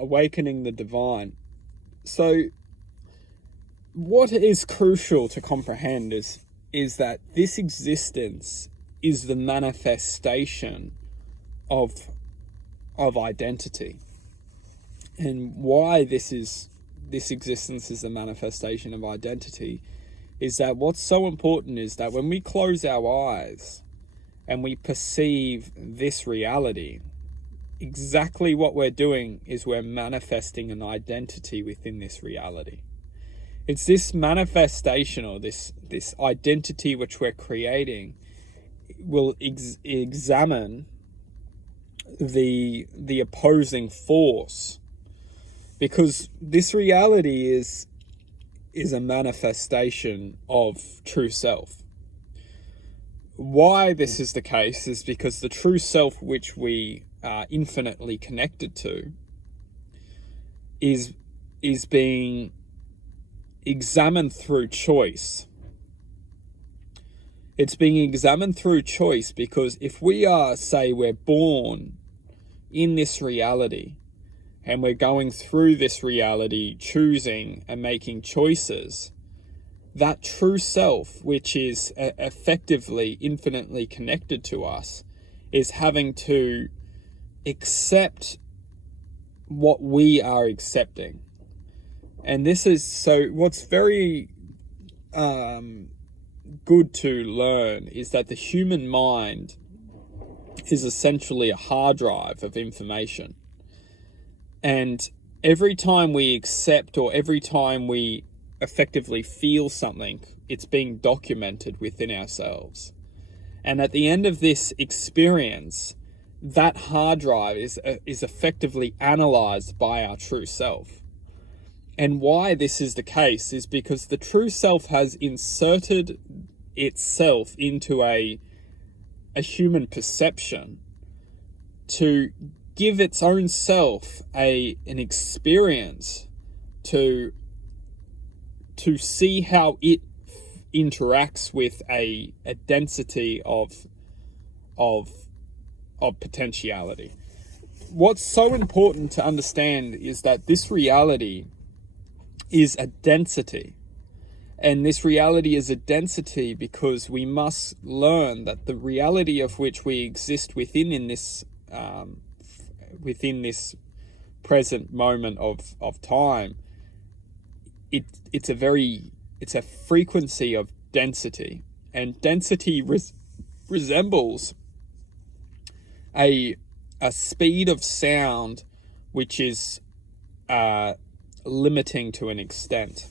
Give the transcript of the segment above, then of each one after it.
awakening the divine. So what is crucial to comprehend is that this existence is the manifestation of identity. And why this existence is the manifestation of identity is that what's so important is that when we close our eyes and we perceive this reality, exactly what we're doing is we're manifesting an identity within this reality. It's this manifestation, or this identity which we're creating, will examine the opposing force, because this reality is a manifestation of true self. Why this is the case is because the true self which we are infinitely connected to is being examined through choice. It's being examined through choice because if we are, say, we're born in this reality and we're going through this reality choosing and making choices, that true self, which is effectively infinitely connected to us, is having to accept what we are accepting. And this is so what's very good to learn is that the human mind is essentially a hard drive of information. And every time we accept, or every time we effectively feel something, it's being documented within ourselves. And at the end of this experience, that hard drive is effectively analyzed by our true self. And why this is the case is because the true self has inserted itself into a human perception to give its own self an experience to see how it interacts with a density of potentiality. What's so important to understand is that this reality is a density. And this reality is a density because we must learn that the reality of which we exist within this present moment of time, it's a frequency of density, and density resembles a speed of sound which is limiting to an extent.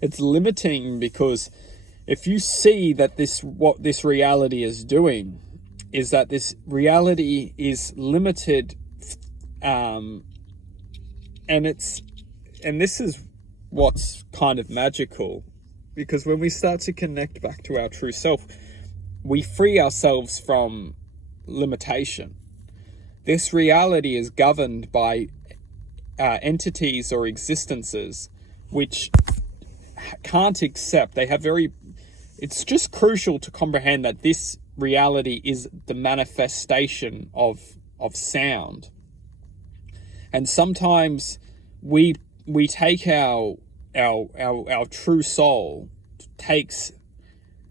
It's limiting because if you see that what this reality is doing is that this reality is limited, and this is what's kind of magical, because when we start to connect back to our true self, we free ourselves from limitation. This reality is governed by entities or existences which can't accept. It's just crucial to comprehend that this reality is the manifestation of sound. And sometimes we take our true soul takes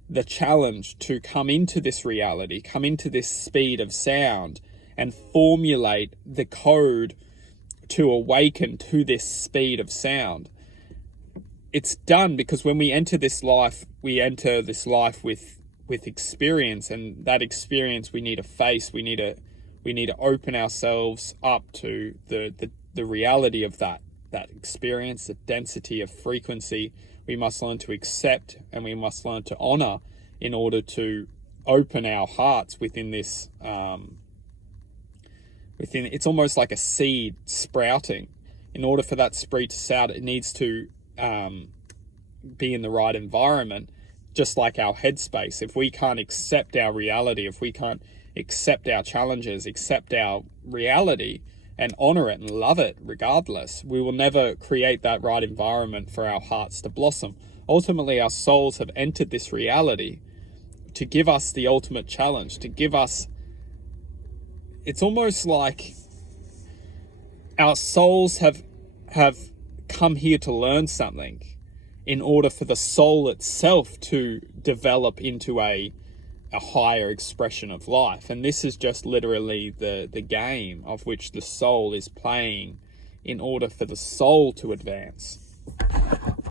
the challenge to come into this reality, come into this speed of sound, and formulate the code to awaken to this speed of sound. It's done because when we enter this life with experience, and that experience we need to face. We need to open ourselves up to the reality of that experience, the density of frequency. We must learn to accept, and we must learn to honor in order to open our hearts within this. It's almost like a seed sprouting. In order for that seed to sprout, it needs to be in the right environment, just like our headspace. If we can't accept our reality, if we can't accept our challenges, accept our reality, and honor it and love it regardless, we will never create that right environment for our hearts to blossom. Ultimately, our souls have entered this reality to give us the ultimate challenge, to give us, it's almost like our souls have come here to learn something in order for the soul itself to develop into a higher expression of life. And this is just literally the game of which the soul is playing in order for the soul to advance.